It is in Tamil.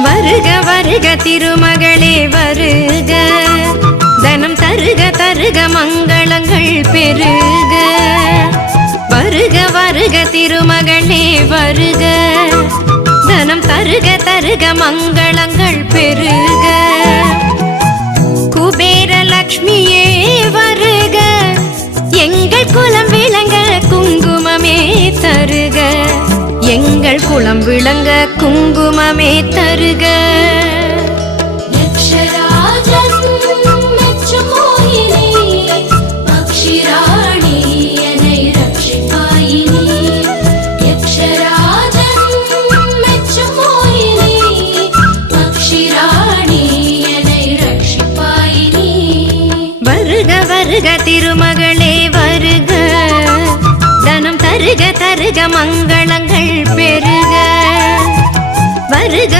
வருக வருக திருமகளே வருக, தனம் தருக தருக மங்களங்கள் பெருக. வருக வருக திருமகளே வருக, தனம் தருக தருக மங்களங்கள் பெருக. குபேர லக்ஷ்மியே வருக, எங்கள் குலம் விளங்க குங்குமமே தருக. எங்கள் குலம் விளங்க குங்குமமே தருக. வருக வருக திருமகளே வருக, தனம் தருக தருக மங்களங்கள் பெருக. வருக